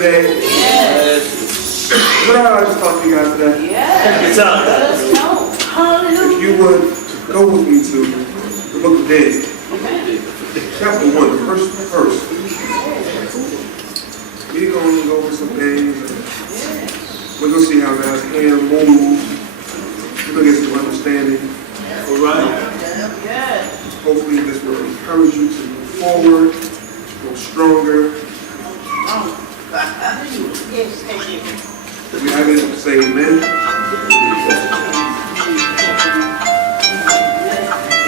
today? Yes. What I just talk to you guys today? Yes. If you would go with me to the book of Daniel, chapter 1, the first verse. We're going to go over some things. We're going to see how God's hand moves. We're going to get some understanding. All right? Hopefully this will encourage you to move forward, go stronger. We have it, say amen.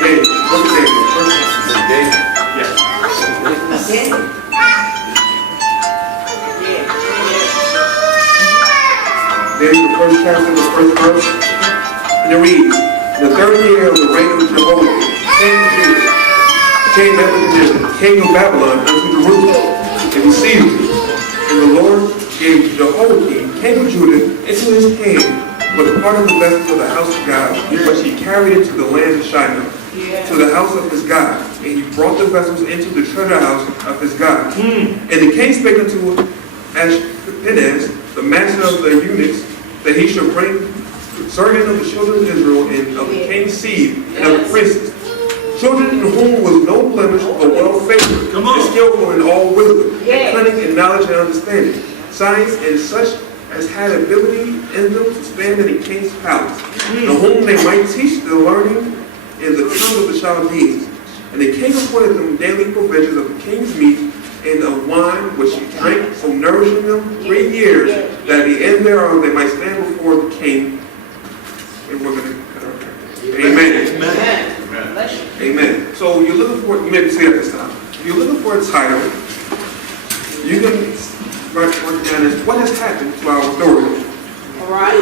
Daniel, what's Daniel? Yes. Daniel, the first chapter, the first verse, and it reads, "In the 3rd year of the reign of Jehoiakim, king of Judah, came Nebuchadnezzar, king of Babylon, unto Jerusalem, and received it. And the Lord gave Jehoiakim, king of Judah, into his hand with part of the vessels of the house of God, which he carried into the land of Shinar, to the house of his God. And he brought the vessels into the treasure house of his God. And the king spake unto Ashpenaz, the master of the eunuchs, that he should bring certain of the children of Israel and of the king's seed and of the princes, children in whom was no blemish, but well favored, and skillful in all wisdom, and cunning in knowledge and understanding, science, and such as had ability in them to stand in the king's palace, to whom they might teach the learning in the tongue of the Chaldeans. And the king appointed them daily provisions of the king's meat and of wine, which he drank, so nourishing them 3 years, that at the end thereof they might stand before the king." And we're going to cut our prayer. Amen. Amen. So you're looking for, you may say at this time, if you're looking for a title, you can write down as what has happened to our story. All right.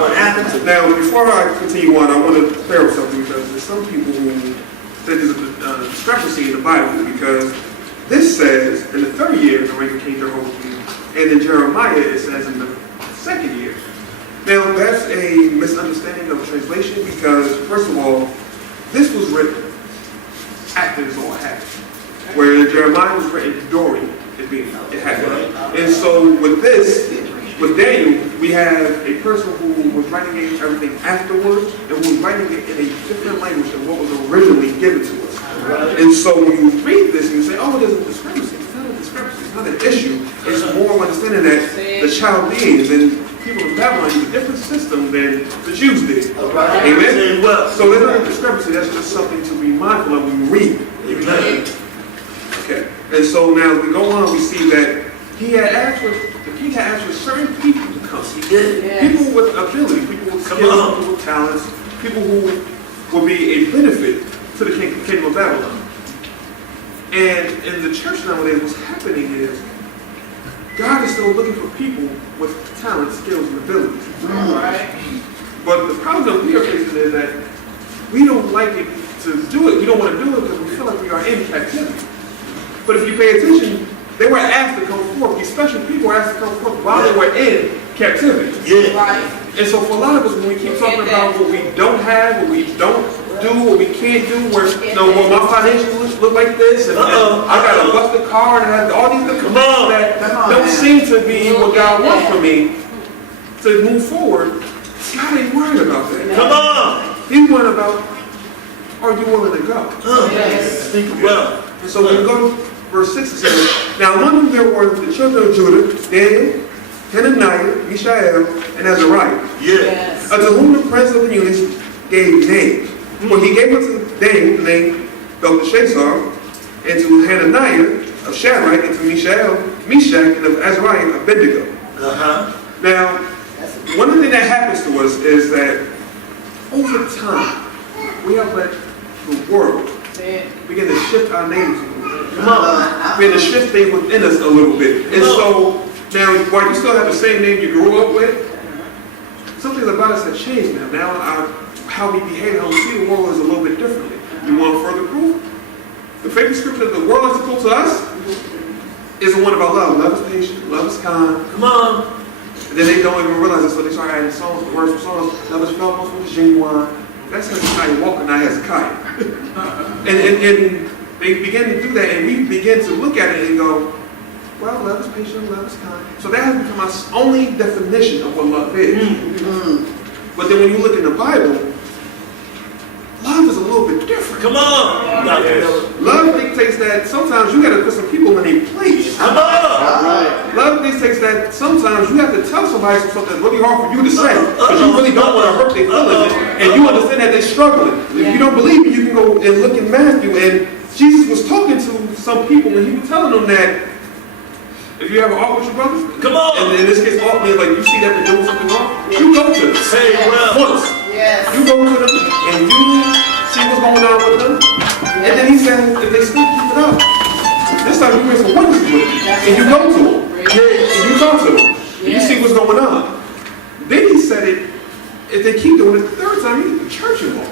What happened to Now, before I continue on, I want to clear up something, because there's some people who say there's a discrepancy in the Bible, because this says in the 3rd year of the reign of King Jehoiakim, and in Jeremiah it says in the 2nd year. Now, that's a misunderstanding of translation, because, first of all, this was written after this all happened, where Jeremiah was written during it happened. And so with this, with Daniel, we have a person who was writing everything afterwards, and who was writing it in a different language than what was originally given to us. And so when you read this and you say, oh, there's a discrepancy, it's not a discrepancy, it's not an issue. It's more of understanding that the Chaldeans and people in Babylon use a different system than the Jews did. Amen? So there's not a discrepancy, that's just something to be mindful of when you read. Amen? Okay. And so now as we go on, we see that the king had asked for certain people to come. He did. People with ability, people with skills, people with talents, people who would be a benefit to the kingdom of Babylon. And in the church nowadays, what's happening is God is still looking for people with talent, skills, and abilities. Right. But the problem that we are facing is that we don't like it to do it. We don't want to do it because we feel like we are in captivity. But if you pay attention, they were asked to come forth. These special people were asked to come forth while they were in captivity. Right. And so for a lot of us, when we keep talking about what we don't have, what we don't do, what we can't do, where well, my financials look like this, and I got a busted car, and I have all these different things that don't seem to be what God wants for me to move forward. God ain't worried about that. Come on! He's worried about, are you willing to go? Yes. Think well. And so when we go to verse 6, it says, "Now among them there were the children of Judah, Daniel, Hananiah, Mishael, and Azariah, unto whom the prince of the eunuchs gave names. For he gave unto Daniel the name Belteshazzar, and to Hananiah of Shadrach, and to Mishael, Meshach, and of Azariah, Abednego." Now, one of the things that happens to us is that over time, we have let the world begin to shift our names a little bit. Begin to shift things within us a little bit. And so, now, while you still have the same name you grew up with, some things about us have changed now. Now, how we behave, how we see the world is a little bit differently. You want further proof? The favorite scripture that the world has to quote to us is the one about love. Love is patient, love is kind. Come on. And then they don't even realize it, so they start adding songs, the words from songs. Love is felt, most of it is genuine. That's Hezekiah Walker, not Hezekiah. and they begin to do that, and we begin to look at it and go, well, love is patient, love is kind. So that has become our only definition of what love is. But then when you look in the Bible, love is a little bit different. Come on. Love dictates that sometimes you got to put some people in their place. Come on. Love dictates that sometimes you have to tell somebody something that's really hard for you to say, because you really don't want to hurt their feelings, and you understand that they're struggling. If you don't believe me, you can go and look in Matthew, and Jesus was talking to some people, and he was telling them that if you have an argument with your brothers, come on. And in this case, argument, like you see that they're doing something wrong, you go to them. Say well. Once. Yes. You go to them, and you see what's going on with them. And then he said, if they still keep it up, this time you bring some witnesses with you. And you go to them. And you talk to them. And you see what's going on. Then he said it, if they keep doing it the third time, you get the church involved.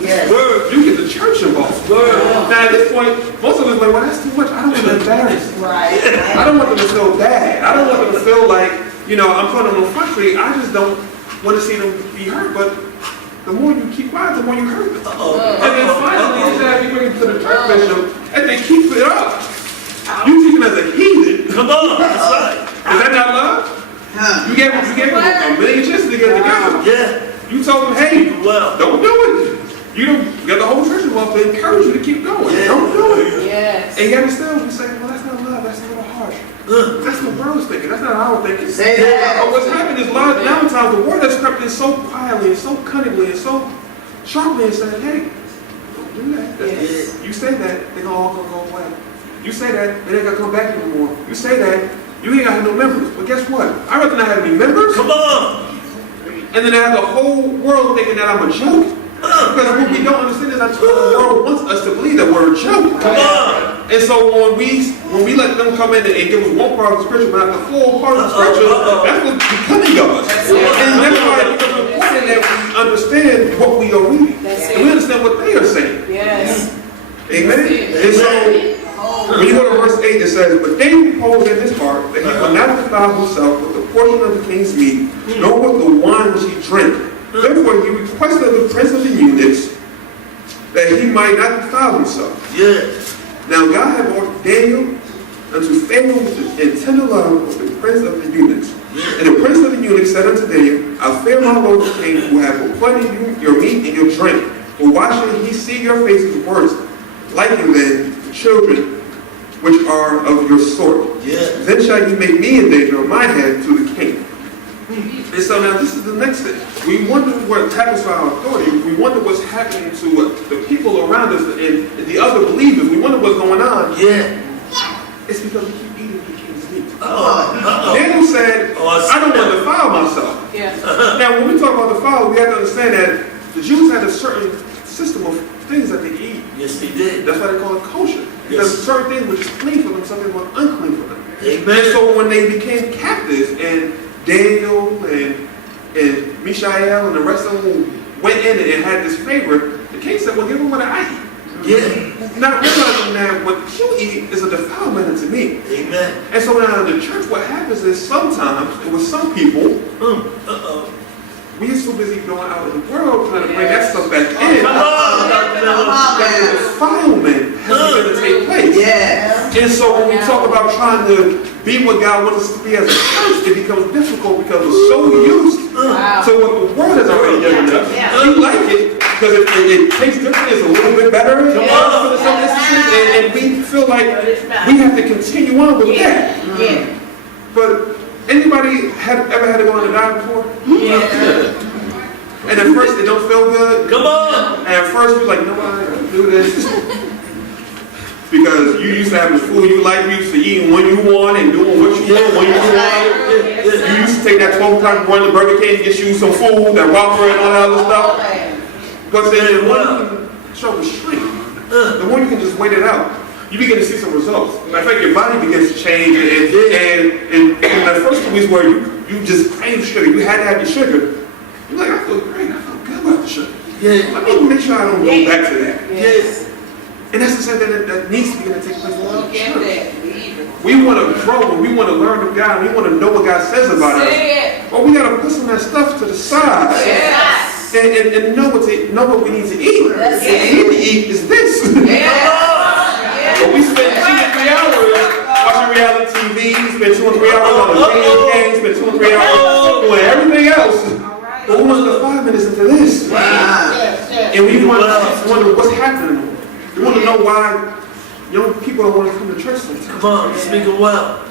Yes. Word, you get the church involved. Word. Now at this point, most of us are like, well, that's too much. I don't want to embarrass them. Right. I don't want them to feel bad. I don't want them to feel like, I'm putting them on front street. I just don't want to see them be hurt. But the more you keep quiet, the more you hurt them. And then finally, you have you bring them to the church bishop, and they keep it up. You treat them as a heathen. Come on. That's right. Is that not love? You gave them a million chances to get it together. Yeah. You told them, hey, Well. don't do it. You got the whole church involved to encourage you to keep going. Yeah. Don't do it. Yes. And yet still, we say, well, that's not love. That's a little harsh. That's what world's thinking. That's not how I'm thinking. Say that. But what's happened is, nowadays, the word has crept in so quietly and so cunningly and so sharply and saying, hey, don't do that. Yes. You say that, they're all going to go away. You say that, they ain't going to come back anymore. You say that, you ain't got no members. But guess what? I'd rather not have any members. Come on. And then I have the whole world thinking that I'm a joke. Because what we don't understand is that the world wants us to believe that we're a joke. Come on. And so when we let them come in and give us one part of the scripture, but not the full part of the scripture, that's what's becoming of us. And that's why it becomes important that we understand what we are reading. And we understand what they are saying. Yes. Amen? And so when you go to verse 8, it says, but David proposed in his heart that he would not defile himself with the portion of the king's meat, nor with the wine which he drank. Therefore, he requested of the prince of the eunuchs that he might not defile himself. Yes. Now God had ordered Daniel unto favor and tender love with the prince of the eunuchs. And the prince of the eunuchs said unto Daniel, I fear my lord the king, who hath appointed you your meat and your drink. For why should he see your faces worse, like you then, the children which are of your sort? Yes. Then shall you make me in danger of my head to the king. And so now this is the next thing. We wonder what happens to our authority. We wonder what's happening to the people around us and the other believers. We wonder what's going on. Yeah. It's because we keep eating the king's meat. Uh-oh. Daniel said, I don't want to defile myself. Yes. Now when we talk about defile, we have to understand that the Jews had a certain system of things that they eat. Yes, they did. That's why they call it kosher. Because certain things which is clean for them, something was unclean for them. Amen. And so when they became captives, and Daniel and Mishael and the rest of them went in and had this favor, the king said, well, give them what I eat. Yeah. Not realizing that what you eat is a defilement unto me. Amen. And so now in the church, what happens is sometimes, and with some people, we are so busy going out in the world trying to bring that stuff back in. Come on, Dr. Miller. That the defilement has begun to take place. Yes. And so when we talk about trying to be what God wants us to be as a church, it becomes difficult because we're so used to what the world has already given us. We like it because it tastes different, it's a little bit better in some instances, and we feel like we have to continue on with that. Yeah. But anybody ever had to go on a diet before? Yeah. And at first it don't feel good. Come on. And at first you're like, no, I ain't gonna do this. Because you used to have the food you like, you used to eating when you want and doing what you want when you want. You used to take that 12 o'clock run to Burger King, get you some food, that Whopper and all that other stuff. But then the more you can show restraint, the more you can just wait it out. You begin to see some results. Matter of fact, your body begins to change, and in the first 2 weeks where you just crave sugar, you had to have your sugar. You're like, I feel great, I feel good about the sugar. Yeah. Let me make sure I don't go back to that. Yes. And that's the same thing that needs to begin to take place in the Look at church. that. We want to grow, and we want to learn of God, and we want to know what God says about us. But we got to put some of that stuff to the side. Yes. And know what we need to eat. That's What we need to eat is this. Yes. But we spend 2 to 3 hours watching reality TV, spend 2 or 3 hours on the video games, spend 2 or 3 hours doing everything else. But we want to spend 5 minutes into this. Wow. Yes, yes. And we want to wonder what's happening. We want to know why young people don't want to come to church sometimes. Come on, speak it well.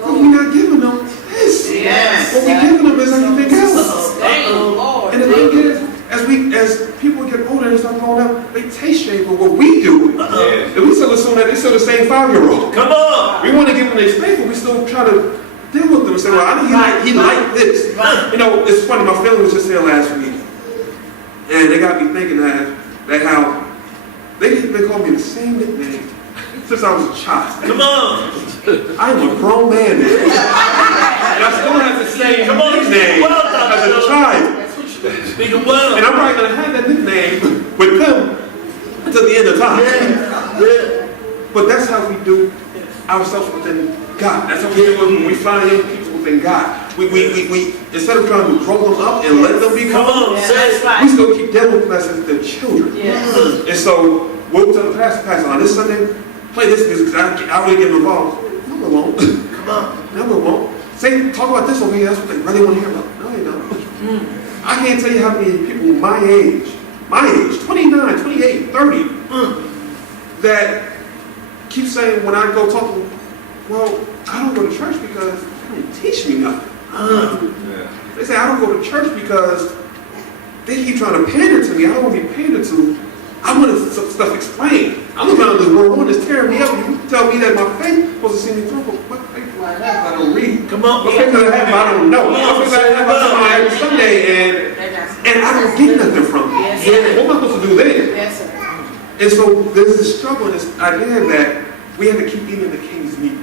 But we're not giving them this. Yes. What we're giving them is everything else. Thank you, Lord. And the thing is, as people get older and start growing up, they taste shame for what we do. And we still assume that they're still the same 5-year-old. Come on. We want to give them their space, but we still try to deal with them and say, well, I know he liked this. Right. You know, it's funny, my family was just here last week. And they got me thinking that how they called me the same nickname since I was a child. Come on. I am a grown man now. And I still have the same nickname as a child. Speak it well. And I'm probably going to have that nickname with them until the end of time. Yeah. But that's how we do ourselves within God. That's how we do it when we find young people within God. We instead of trying to grow them up and let them become, Come on, say it. we still keep dealing with them as their children. Yes. And so we'll tell the pastor, on this Sunday, play this music because I really get involved. No, we won't. Come on. No, we won't. Say, talk about this over here. That's what they really want to hear about. No, they don't. I can't tell you how many people my age, 29, 28, 30, that keep saying when I go talk to them, well, I don't go to church because they don't teach me nothing. They say, I don't go to church because they keep trying to pander to me. I don't want to be pandered to. I want some stuff explained. I'm around this world one that's tearing me up. You tell me that my faith is supposed to see me through, but what faith do I have? I don't read. Come on. What faith do I have? I don't know. What faith do I have? I come out every Sunday and I don't get nothing from it. Yes. What am I supposed to do then? Yes, sir. And so there's this struggle and this idea that we have to keep eating the king's meat.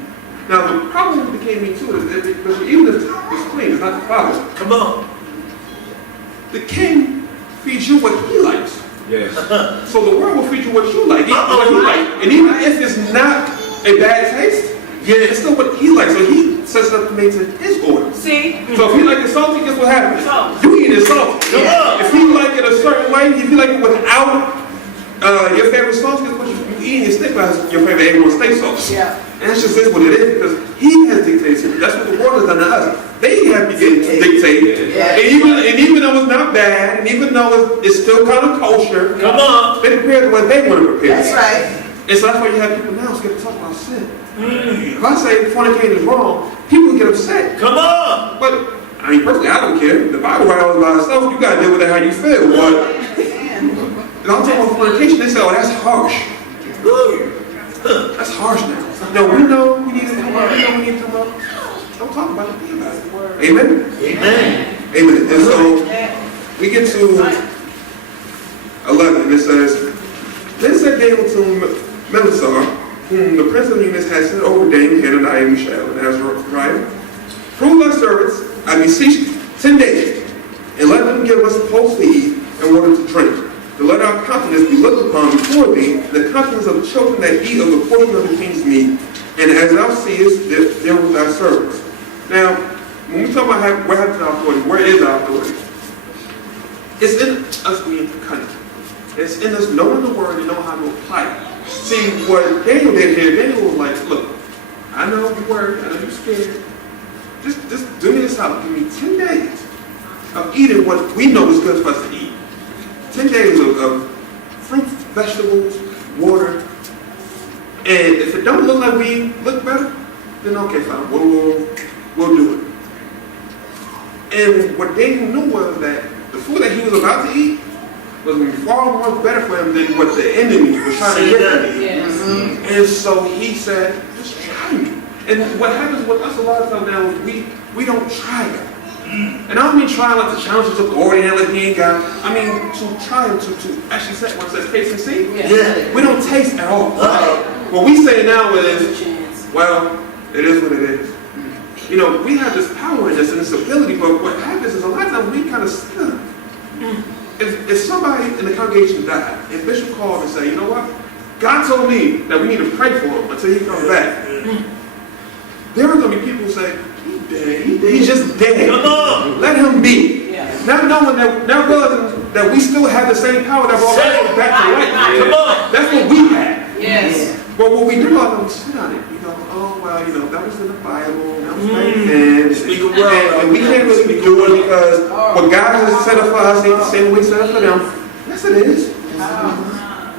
Now the problem with the king's meat too is that because even if it's clean, it's not the Father. Come on. The king feeds you what he likes. Yes. So the world will feed you what you like, what he like. And even if it's not a bad taste, it's still what he likes. So he sets it up to maintain his order. See? So if he like it salty, guess what happens? Salt. You eat it salty. Yeah. If he like it a certain way, if you like it without your favorite sauce, guess what? You eat your steak because your favorite everyone's steak sauce. Yeah. And that's just what it is because he has dictated. That's what the world has done to us. They have begun to dictate. Yeah. And even though it's not bad, and even though it's still kind of kosher, Come on. they prepare the way they want to prepare. That's right. And so that's why you have people now scared to talk about sin. If I say fornicating is wrong, people get upset. Come on. But I mean, personally, I don't care. The Bible writes all by itself. You gotta deal with it how you feel. But and I'm talking about fornication. They say, "Oh, that's harsh." That's harsh now. No, we know we need to come up. We know we need to come up. Don't talk about it. Be about it. Amen. Amen. Amen. And so we get to 11. It says, "Then said Daniel to Melchizedek, whom the prince of the eunuchs had set over Daniel, Hananiah, Mishael, and Azariah, prove thy servants, I beseech thee, 10 days, and let them give us pulse to eat and water to drink. To let our countenance be looked upon before thee, the countenance of the children that eat of the portion of the king's meat, and as thou seest, there with thy servants." Now, when we talk about where has our authority, where is our authority? It's in us being cunning. It's in us knowing the word and knowing how to apply it. See, what Daniel did here, Daniel was like, look, I know you're worried, I know you're scared. Just do me this out. Give me 10 days of eating what we know is good for us to eat. 10 days of fruits, vegetables, water. And if it don't look like we look better, then okay, fine, we'll do it. And what Daniel knew was that the food that he was about to eat was going to be far more better for him than what the enemy was trying to get him to eat. Yes. And so he said, just try me. And what happens with us a lot of times now is we don't try God. And I don't mean try like to challenge his authority and like he ain't got. I mean to try him to actually say when it says taste and see. Yeah. We don't taste at all. What we say now is, well, it is what it is. You know, we have this power in this and this ability, but what happens is a lot of times we kind of stuck. If somebody in the congregation died, and Bishop called and said, you know what? God told me that we need to pray for him until he comes back. There are going to be people who say, he's dead. He's just dead. Come on. Let him be. Yes. Not knowing that, not realizing that we still have the same power that brought us back to life. Come on. That's what we have. Yes. But what we do, a lot of them sit on it. We go, oh, well, that was in the Bible, that was back then. Speak a word. And we can't really do it because what God has set up for us ain't the same way He set up for them. Yes, it is.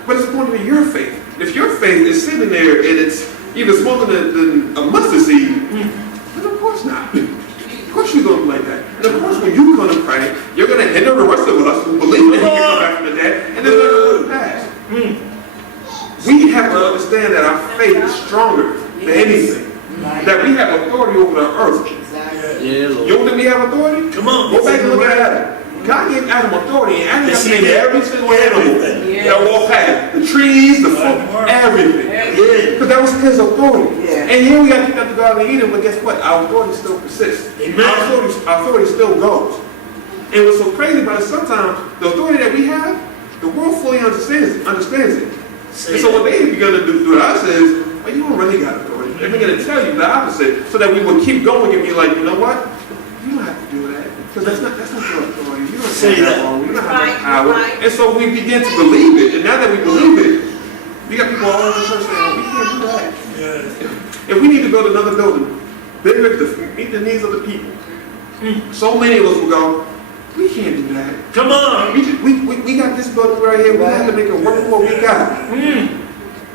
But it's according to your faith. If your faith is sitting there and it's even smaller than a mustard seed, then of course not. Of course you're going to be like that. And of course when you come to pray, you're going to hinder the rest of us who believe that He can come back from the dead, and it's not going to pass. We have to understand that our faith is stronger than anything. That we have authority over the earth. Yeah, Lord. You don't think we have authority? Come on. Go back and look at Adam. God gave Adam authority, and Adam has to name every single animal that walked past. The trees, the fruit, everything. Because that was His authority. And here we got kicked out the Garden of Eden, but guess what? Our authority still persists. Our authority still goes. And what's so crazy about it, sometimes the authority that we have, the world fully understands it. And so what they begun to do to us is, well, you don't really got authority. They're going to tell you the opposite, so that we will keep going and be like, you know what? You don't have to do that. Because that's not your authority. You don't have that wrong. You don't have that power. And so we begin to believe it. And now that we believe it, we got people all over the church saying, we can't do that. If we need to build another building, bigger to meet the needs of the people, so many of us will go, we can't do that. Come on. We got this building right here. We have to make it work for what we got.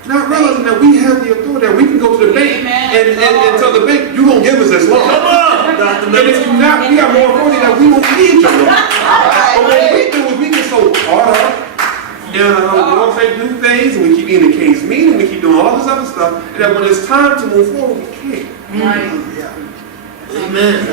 Not realizing that we have the authority that we can go to the bank and tell the bank, you're going to give us this loan. Come on, Dr. And if you not, we got more authority that we won't need your loan. But what we do is we get so caught up in we don't say do things, and we keep eating the king's meat, and we keep doing all this other stuff, and that when it's time to move forward, we can't. Amen. Amen.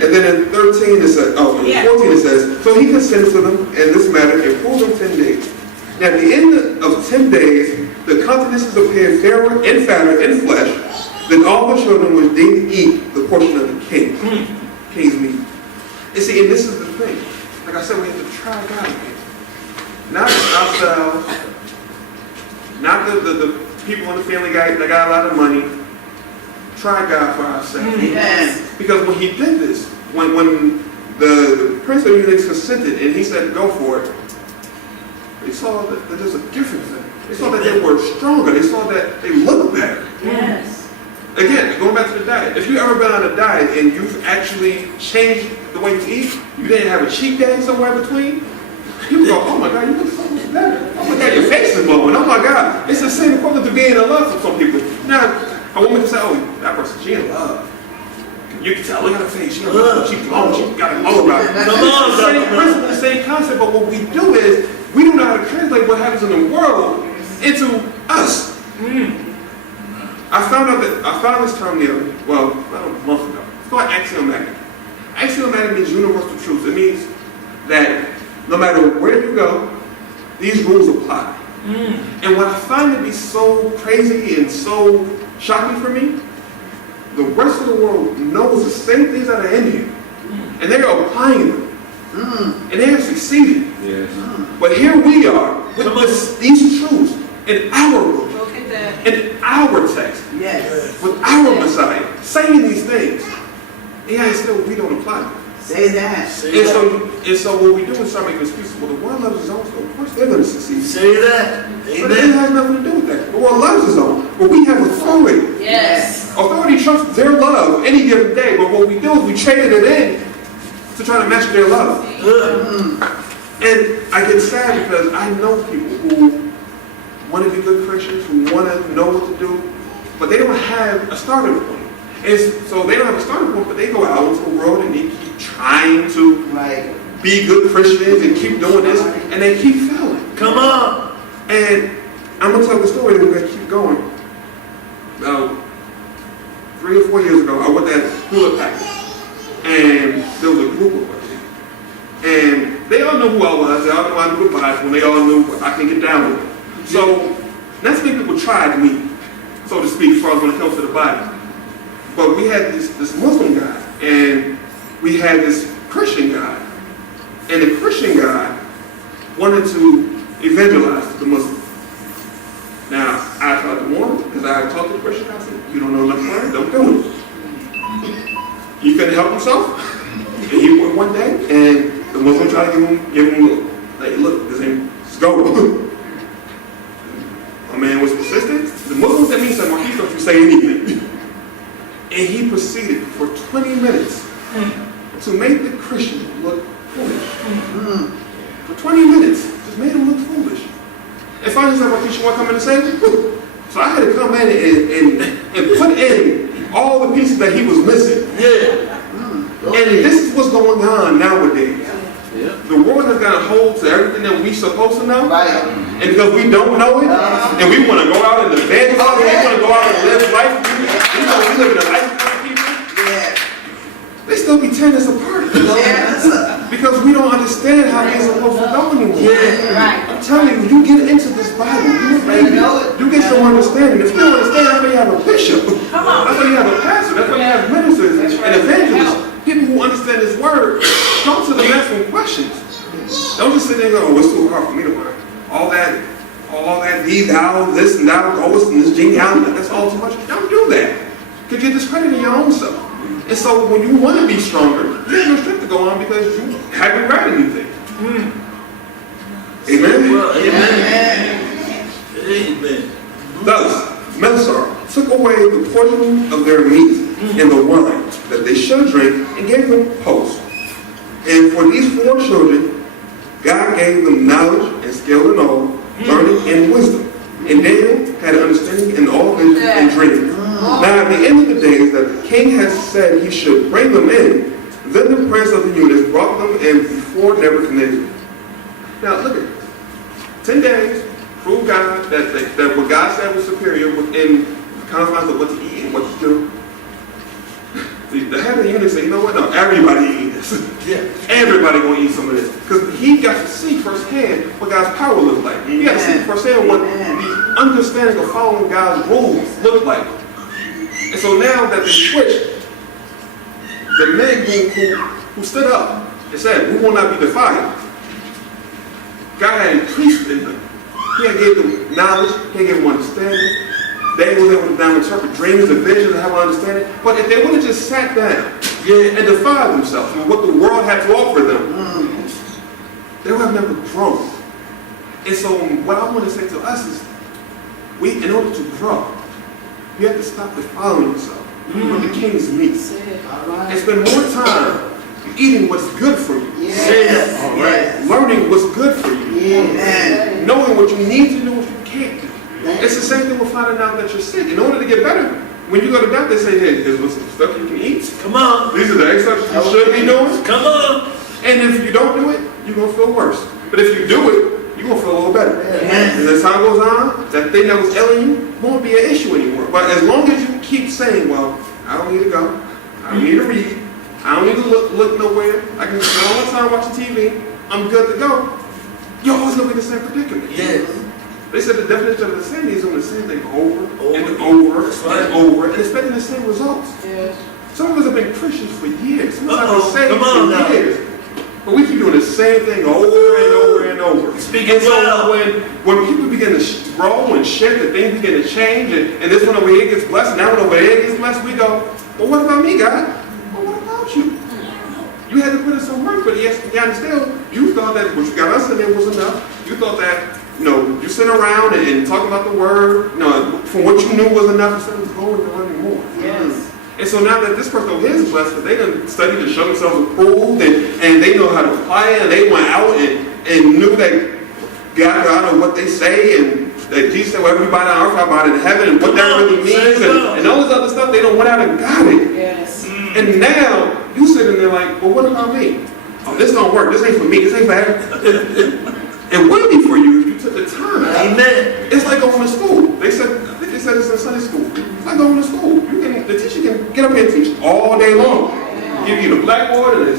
And then in 13 it says, 14 it says, so he consented to them in this matter and ruled them 10 days. Now at the end of 10 days, the countenances appeared fairer and fatter in flesh than all the children which did eat the portion of the king's meat. And see, and this is the thing. Like I said, we have to try God again. Not ourselves, not the people in the family that got a lot of money. Try God for ourselves. Because when He did this, when the prince of eunuchs consented and he said, go for it, they saw that there's a difference in it. They saw that they were stronger. They saw that they looked better. Again, going back to the diet. If you've ever been on a diet and you've actually changed the way you eat, you didn't have a cheat day somewhere between, you go, oh my God, you look so much better. Oh my God, your face is glowing. Oh my God. It's the same equivalent to being in love for some people. Now, a woman can say, oh, that person, she in love. You can tell, look at her face, she in love. She's glowing, she got a glow about it. It's the same principle, the same concept, but what we do is, we don't know how to translate what happens in the world into us. I found this term about a month ago. It's called axiomatic. Axiomatic means universal truth. It means that no matter where you go, these rules apply. And what I find to be so crazy and so shocking for me, the rest of the world knows the same things that are in here. And they are applying them. And they have succeeded. But here we are with these truths in our book, in our text, with our Messiah, saying these things. And still we don't apply them. Say that. And so what we do is start making excuses. Well, the world loves His own, so of course they're going to succeed. Say that. But it has nothing to do with that. The world loves His own, but we have authority. Authority trumps their love any given day, but what we do is we traded it in to try to match their love. And I get sad because I know people who want to be good Christians, who want to know what to do, but they don't have a starting point. And so they don't have a starting point, but they go out into the world and they keep trying to be good Christians and keep doing this, and they keep failing. Come on. And I'm going to tell the story, and we're going to keep going. 3 or 4 years ago, I went to Hewlett Packard, and there was a group of us. And they all knew who I was. They all knew I knew the Bible, and they all knew I can get down with it. So, not many people tried me, so to speak, as far as when it comes to the Bible. But we had this Muslim guy, and we had this Christian guy. And the Christian guy wanted to evangelize to the Muslims. Now, I tried to warn him, because I had talked to the Christian guy. I said, you don't know enough about it, don't do it. He couldn't help himself. And he went one day, and the Muslim tried to give him a look, this ain't, just go. My man was persistent. The Muslims at me said, Marquise, don't you say anything. And he proceeded for 20 minutes to make the Christian look foolish. For 20 minutes, just made him look foolish. And finally said, well, Christian, want to come in and save you? So I had to come in and put in all the pieces that he was missing. And this is what's going on nowadays. The world has got a hold to everything that we're supposed to know. And because we don't know it, and we want to go out and evangelize, we want to go out and live life. We know we live in a life of people. They still be tearing us apart. Because we don't understand how we're supposed to go anymore. I'm telling you, you get into this Bible, you get some understanding. If you don't understand, that's why you have a bishop. That's why you have a pastor. That's why you have ministers and evangelists. People who understand this word, come to them asking questions. Don't just sit there and go, oh, it's too hard for me to learn. All that thee, thou, this, and thou, goest, and this genealogy, that's all too much. Don't do that. Because you're discrediting your own self. And so when you want to be stronger, you have no strength to go on because you haven't read anything. Amen? Amen. Thus, Melsar took away the portion of their meat and the wine that they should drink and gave them posts. And for these 4 children, God gave them knowledge and skill in all, learning and wisdom. And Daniel had understanding in all visions and dreams. Now at the end of the days that the king had said he should bring them in, then the prince of the eunuchs brought them in before Nebuchadnezzar. Now look at it. 10 days, prove God that what God said was superior within the confines of what to eat and what to do. The head of the eunuch said, you know what? No, everybody eat this. Everybody gonna eat some of this. Because he got to see firsthand what God's power looked like. He got to see firsthand what the understanding of following God's rules looked like. And so now that they switched, the men who stood up and said, we will not be defiled, God had increased in them. He had gave them knowledge, he had gave them understanding. They were able to now interpret dreams and visions and have an understanding. But if they would have just sat down and defied themselves with what the world had to offer them, they would have never grown. And so what I want to say to us is, in order to grow, you have to stop defiling yourself with the king's meat. And spend more time eating what's good for you. Learning what's good for you. Knowing what you need to do and what you can't do. It's the same thing with finding out that you're sick. In order to get better, when you go to the doctor, they say, hey, here's some stuff you can eat. Come on. These are the exercises you should be doing. Come on. And if you don't do it, you're going to feel worse. But if you do it, you're going to feel a little better. And as time goes on, that thing that was ailing you won't be an issue anymore. But as long as you keep saying, well, I don't need to go. I don't need to read. I don't need to look nowhere. I can spend all the time watching TV. I'm good to go. You're always going to be in the same predicament. They said the definition of insanity is doing the same thing over and over and over and expecting the same results. Some of us have been Christians for years. Some of us have been saved for years. But we keep doing the same thing over and over and over. And so when people begin to grow and shift and things begin to change and this one over here gets blessed and that one over here gets blessed, we go, well, what about me, God? Well, what about you? You had to put in some work, but yes, still, you thought that what you got us in there was enough. You thought that, you sit around and talk about the word, from what you knew was enough, instead of going and learning more. And so now that this person over here is blessed, they done studied to show themselves approved, and they know how to apply it, and they went out and knew that God out of what they say, and that Jesus said, well, everybody on earth, everybody in heaven, and what that really means, and all this other stuff, they done went out and got it. And now, you sitting there like, well, what about me? Oh, this don't work. This ain't for me. This ain't for everybody. It would be for you if you took the time. Amen. It's like going to school. I think they said this in Sunday school. It's like going to school. The teacher can get up here and teach all day long. Give you the blackboard and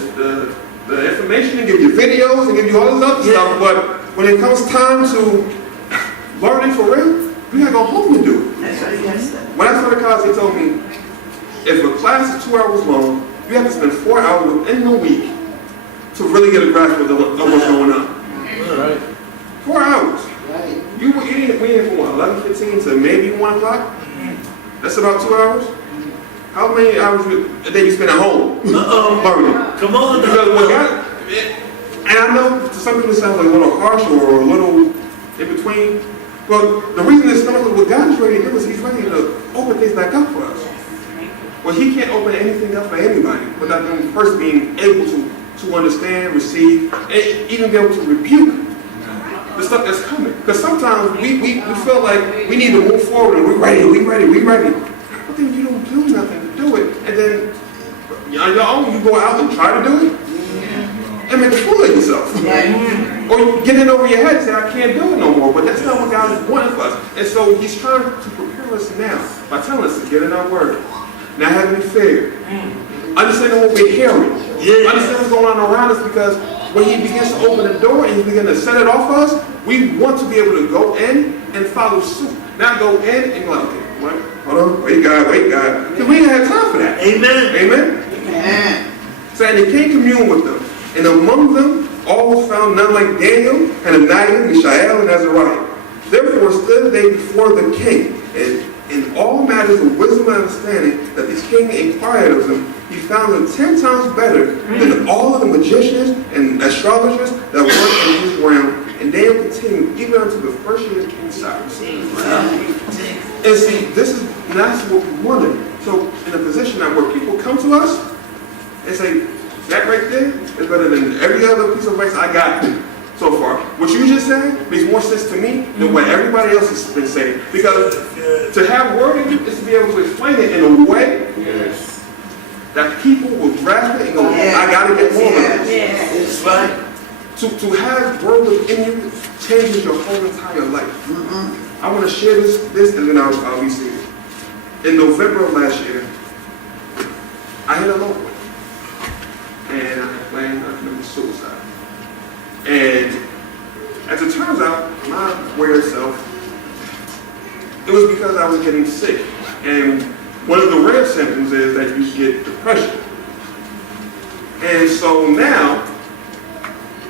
the information and give you videos and give you all this other stuff. But when it comes time to learning for real, you gotta go home and do it. When I started college, they told me, if a class is 2 hours long, you have to spend 4 hours within the week to really get a grasp of what's going on. 4 hours. We in from what, 11:15 to maybe 1 o'clock? That's about 2 hours? How many hours a day you spend at home learning? Come on. Because what God, and I know to some people it sounds like a little harsh or a little in between, But the reason it's not what God is ready to do is He's ready to open things back up for us. Well, He can't open anything up for anybody without them first being able to understand, receive, and even be able to rebuke the stuff that's coming. Because sometimes we feel like we need to move forward and we're ready. But then you don't do nothing to do it. And then you go out and try to do it and make a fool of yourself. Or you get it over your head and say, I can't do it no more. But that's not what God is wanting for us. And so He's trying to prepare us now by telling us to get in our word. Not having fear. Understanding what we're hearing. Understand what's going on around us, because when He begins to open the door and He begins to set it off for us, we want to be able to go in and follow suit. Not go in and go, okay, wait, hold on, wait God. Because we ain't have time for that. Amen. So, and He can't commune with them. And among them, all was found none like Daniel, Hananiah, Mishael, and Azariah. Therefore stood they before the king, and in all matters of wisdom and understanding that the king inquired of them, he found them 10 times better than all of the magicians and astrologers that were in his realm. And Daniel continued even unto the first year of King Cyrus. And see, that's what we wanted. So in a position now where people come to us and say, that right there is better than every other piece of advice I got so far. What you just said makes more sense to me than what everybody else has been saying. Because to have word in you is to be able to explain it in a way that people will grasp it and go, I got to get more of this. That's right. To have word within you changes your whole entire life. I want to share this and then I'll be serious. In November of last year, I hit a low point. And I had planned on committing suicide. And as it turns out, my weird self, it was because I was getting sick. And one of the rare symptoms is that you get depression. And so now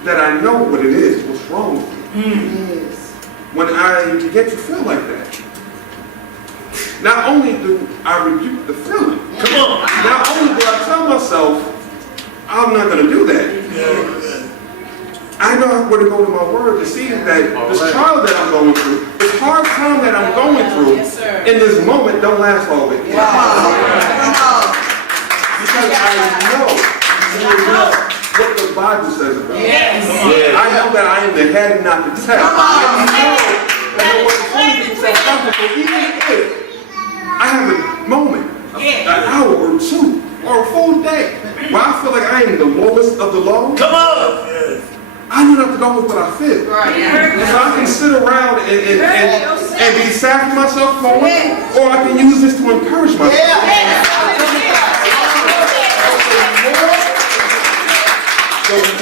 that I know what it is, what's wrong with me, when I begin to feel like that, not only do I rebuke the feeling, not only do I tell myself, I'm not going to do that. I know where to go to my word to see that this trial that I'm going through, this hard time that I'm going through, in this moment don't last always. Because I know what the Bible says about it. I know that I am the head and not the tail. I know that what the Holy Spirit says about it. So even if I have a moment, an hour or two, or a full day, where I feel like I am the lowest of the low, I don't have to go with what I feel. And so I can sit around and be sad for myself for a while, or I can use this to encourage myself.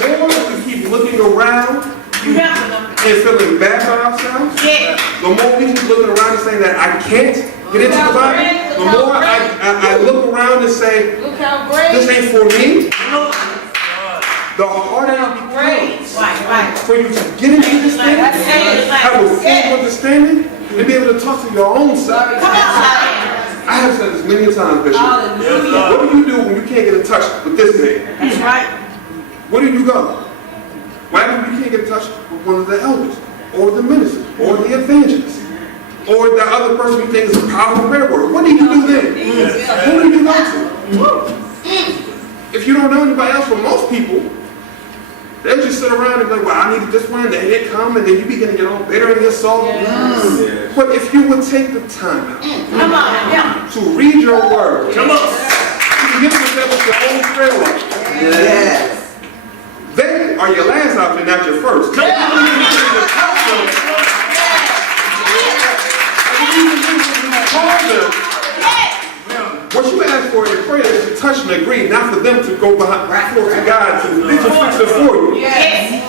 The more we keep looking around and feeling bad about ourselves, the more we keep looking around and saying that I can't get into the Bible, the more I look around and say, this ain't for me, the harder it becomes for you to get into this thing, have a full understanding, and be able to talk to your own self. I have said this many times, Bishop. What do you do when you can't get in touch with this man? That's right. Where do you go? Why do you can't get in touch with one of the elders, or the ministers, or the evangelists, or the other person you think is a powerful prayer word? What do you do then? Who do you go to? If you don't know anybody else, for most people, they'll just sit around and be like, well, I needed this one, and then it come, and then you begin to get all bitter and get salty. But if you would take the time out to read your word, to get yourself with your own prayer life, they are your last option, not your first. What you ask for in prayer is to touch and agree, not for them to go behind to God to fix it for you.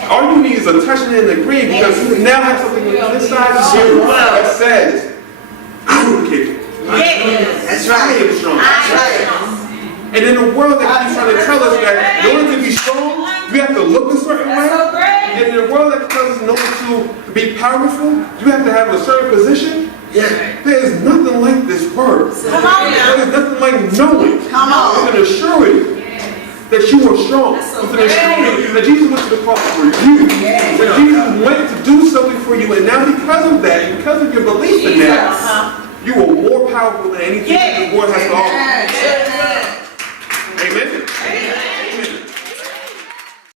All you need is a touching and agreeing, because you now have something inside of you that says, I'm capable. That's right. I am strong. And in a world that keeps trying to tell us that in order to be strong, you have to look a certain way. And in a world that tells us in order to be powerful, you have to have a certain position. There is nothing like this word. There is nothing like knowing. It's an assurance that you are strong. It's an assurance that Jesus went to the cross for you. That Jesus went to do something something for you, and now because of that, because of your belief in that, you are more powerful than anything that the world has to offer.